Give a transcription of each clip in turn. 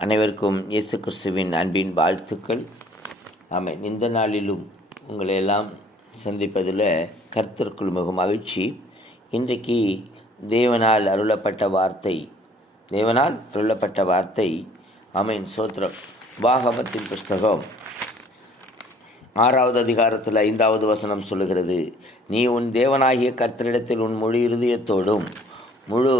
அனைவருக்கும் இயேசு கிறிஸ்துவின் அன்பின் வாழ்த்துக்கள். ஆமென் இந்த நாளிலும் உங்களை எல்லாம் சந்திப்பதில் கர்த்தருக்குள் மிகவும் மகிழ்ச்சி. இன்றைக்கு தேவனால் அருளப்பட்ட வார்த்தை தேவனால் அருளப்பட்ட வார்த்தை ஆமென் சோத்திரம் பாகவத்தின் புஸ்தகம். ஆறாவது அதிகாரத்தில் ஐந்தாவது வசனம் சொல்லுகிறது நீ உன் தேவனாகிய கர்த்தரிடத்தில் உன் முழு இருதயத்தோடும் முழு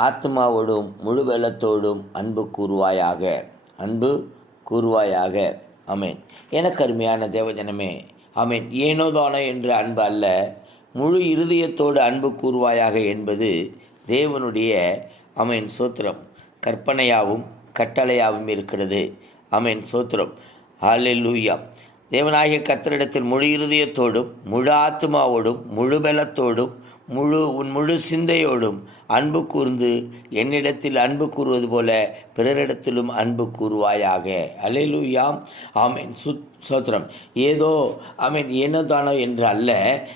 ஆத்மாவோடும் முழு வெள்ளத்தோடும் அன்பு கூறுவாயாக. அன்பு கூறுவாயாக. அமேன் எனக்கு அருமையான தேவஜனமே அமேன் ஏனோதானோ என்று அன்பு அல்ல முழு இருதயத்தோடு அன்பு கூறுவாயாக என்பது தேவனுடைய அமேன் சோத்திரம். கற்பனையாகவும் கட்டளையாகவும் இருக்கிறது. அமேன் சோத்திரம். ஹalleluya. தேவனாகிய கத்தரிடத்தில் முழு இருதயத்தோடும் முழு ஆத்மாவோடும் முழு பலத்தோடும் முழு உன் முழு சிந்தையோடும் அன்பு கூர்ந்து என்னிடத்தில் அன்பு கூறுவது போல பிறரிடத்திலும் அன்பு கூறுவாயாக. அலையிலுயாம் ஆமேன். சுத் சோத்திரம். ஏதோ ஆமேன் என்னதானோ என்று அல்ல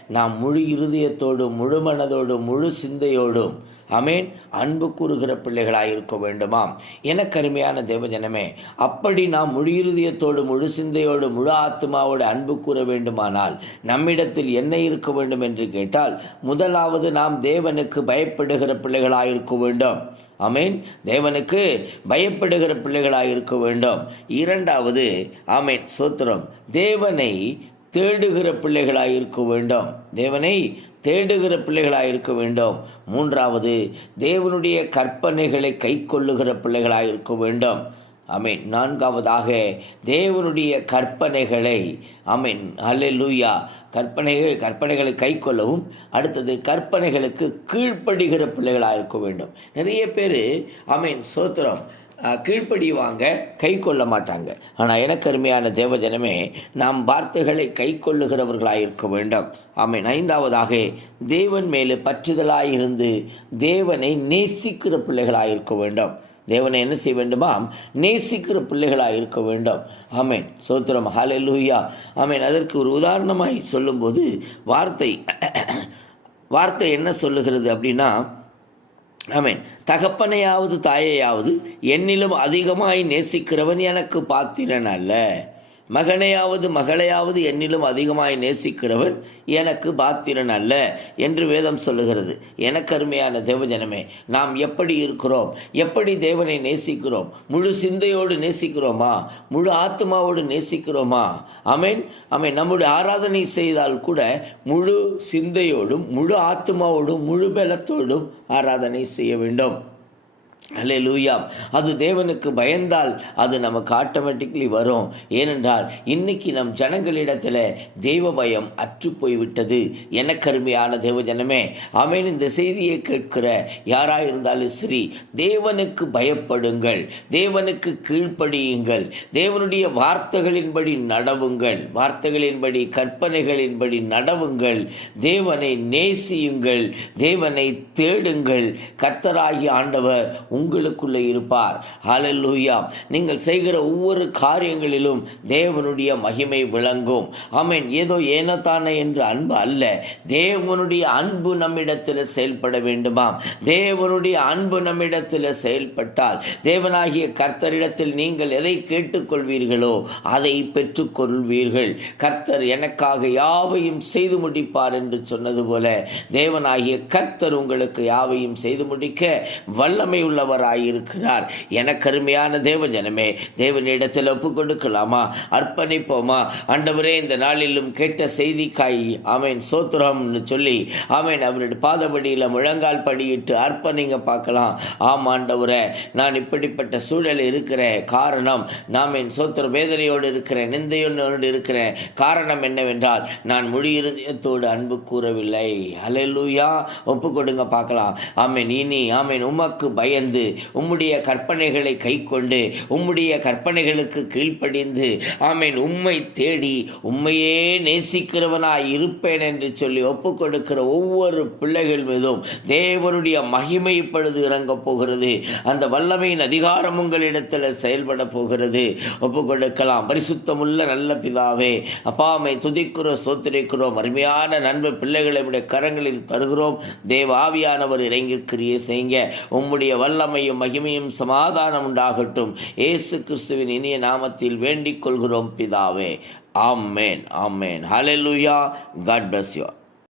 நாம் முழு இருதயத்தோடும் முழு மனதோடும் முழு சிந்தையோடும் அமேன் அன்பு கூறுகிற பிள்ளைகளாக இருக்க வேண்டுமாம். என கருமையான தேவஜனமே அப்படி நாம் முழு இருதயத்தோடு முழு சிந்தையோடு முழு ஆத்மாவோடு அன்பு கூற வேண்டுமானால் நம்மிடத்தில் என்ன இருக்க வேண்டும் என்று கேட்டால் முதலாவது நாம் தேவனுக்கு பயப்படுகிற பிள்ளைகளாக இருக்க வேண்டும். அமீன் தேவனுக்கு பயப்படுகிற பிள்ளைகளாக இருக்க வேண்டும். இரண்டாவது அமீன் சூத்திரம். தேவனை தேடுகிற பிள்ளைகளாக இருக்க வேண்டும். தேவனை தேடுகிற பிள்ளைகளாக இருக்க வேண்டும். மூன்றாவது தேவனுடைய கற்பனைகளை கை கொள்ளுகிற பிள்ளைகளாக இருக்க வேண்டும். அமீன் நான்காவதாக தேவனுடைய கற்பனைகளை அமீன் அல்லூயா கற்பனைகள் கற்பனைகளை கை கொள்ளவும் அடுத்தது கற்பனைகளுக்கு கீழ்ப்படுகிற பிள்ளைகளாக இருக்க வேண்டும். நிறைய பேர் அமீன் சோத்திரம் கீழ்ப்படிவாங்க கை கொள்ள மாட்டாங்க. ஆனால் எனக்கு அருமையான தேவஜனமே நாம் வார்த்தைகளை கை கொள்ளுகிறவர்களாக இருக்க வேண்டும். ஆமீன். ஐந்தாவதாக தேவன் மேலே பற்றுதலாக இருந்து தேவனை நேசிக்கிற பிள்ளைகளாக இருக்க வேண்டும். தேவனை என்ன செய்ய வேண்டுமாம் நேசிக்கிற பிள்ளைகளாக இருக்க வேண்டும். ஆமேன். சோத்திரம். Hallelujah amen. அதற்கு ஒரு உதாரணமாய் சொல்லும்போது வார்த்தை வார்த்தை என்ன சொல்லுகிறது அப்படின்னா ஆமேன். தகப்பனையாவது தாயையாவது என்னிலும் அதிகமாய் நேசிக்கிறவன் எனக்கு பாத்திரன் அல்ல. மகனையாவது மகளையாவது என்னிலும் அதிகமாய் நேசிக்கிறவன் எனக்கு பாத்திரன் அல்ல என்று வேதம் சொல்லுகிறது. எனக்கு அருமையான தேவஜனமே நாம் எப்படி இருக்கிறோம்? எப்படி தேவனை நேசிக்கிறோம்? முழு சிந்தையோடு நேசிக்கிறோமா? முழு ஆத்மாவோடு நேசிக்கிறோமா? அமேன் அமேன் நம்முடைய ஆராதனை செய்தால் கூட முழு சிந்தையோடும் முழு ஆத்மாவோடும் முழு பலத்தோடும் ஆராதனை செய்ய வேண்டும். அல்லே லூயாம் அது தேவனுக்கு பயந்தால் அது நமக்கு ஆட்டோமேட்டிக்லி வரும். ஏனென்றால் இன்னைக்கு நம் ஜனங்களிடத்தில் தெய்வ பயம் அற்று போய்விட்டது எனக்கருமையான தேவ ஜனமே அவன் இந்த செய்தியை கேட்கிற யாராக இருந்தாலும் சரி தேவனுக்கு பயப்படுங்கள். தேவனுக்கு கீழ்ப்படியுங்கள். தேவனுடைய வார்த்தைகளின்படி நடவுங்கள். வார்த்தைகளின்படி கற்பனைகளின்படி நடவுங்கள். தேவனை நேசியுங்கள். தேவனை தேடுங்கள். கத்தராகி ஆண்டவர் உங்கள் உங்களுக்குள்ளே இருப்பார். ஹலல்லூயா நீங்கள் செய்கிற ஒவ்வொரு காரியங்களிலும் தேவனுடைய மகிமை விளங்கும். ஆமென் ஏதோ ஏனத்தானே என்று அன்பு அல்ல. தேவனுடைய அன்பு நம்மிடத்தில் செயல்பட வேண்டுமாம். தேவனுடைய அன்பு நம்மிடத்தில் செயல்பட்டால் தேவனாகிய கர்த்தரிடத்தில் நீங்கள் எதை கேட்டுக்கொள்வீர்களோ அதை பெற்றுக்கொள்வீர்கள். கர்த்தர் எனக்காக யாவையும் செய்து முடிப்பார் என்று சொன்னது போல தேவனாகிய கர்த்தர் உங்களுக்கு யாவையும் செய்து முடிக்க வல்லமை உள்ள உள்ளவராயிருக்கிறார் எனக்கு அருமையான தேவ ஜனமே தேவனிடத்தில் ஒப்பு கொடுக்கலாமா? அர்ப்பணிப்போமா? ஆண்டவரே இந்த நாளிலும் கேட்ட செய்திக்காய் ஆமேன் சோத்திரம்னு சொல்லி ஆமேன் அவருடைய பாதபடியில் முழங்கால் படியிட்டு அர்ப்பணிங்க பார்க்கலாம். ஆம் ஆண்டவரே நான் இப்படிப்பட்ட சூழல் இருக்கிற காரணம் நாம் என் சோத்திர வேதனையோடு இருக்கிறேன் நிந்தையோடு இருக்கிறேன். காரணம் என்னவென்றால் நான் முழு இருதயத்தோடு அன்பு கூறவில்லை. அலையலூயா ஒப்பு கொடுங்க பார்க்கலாம். ஆமேன் இனி ஆமேன் உமக்கு பயந்து உம்முடைய கற்பனைகளை கை கொண்டு உம்முடைய கற்பனைகளுக்கு கீழ்ப்படிந்து ஆமேன் உம்மை தேடி உம்மையே நேசிக்கிறவனாய் இருப்பேன் என்று சொல்லி ஒப்புக்கொடுக்கிற ஒவ்வொரு பிள்ளைகள் மீதும் தேவனுடைய மகிமை இப்பொழுது இறங்கப் போகிறது. அந்த வல்லமையின் அதிகாரம் உங்களிடத்தில் செயல்பட போகிறது. ஒப்புக்கொடுக்கலாம். பரிசுத்தமுள்ள நல்ல பிதாவே அப்பாமை துதிக்கிறோம் சோத்திரிக்கிறோம் அருமையான நண்பு பிள்ளைகளை கரங்களில் தருகிறோம். தேவ ஆவியானவர் இறங்கி கிரியை செய்யுங்க. உம்முடைய வல்ல வல்லமையும் மகிமையும் சமாதானம் உண்டாகட்டும். ஏசு கிறிஸ்துவின் இனிய நாமத்தில் வேண்டிக் கொள்கிறோம் பிதாவே. ஆமேன் மேன் ஹalleluya காட் பிளஸ் யூ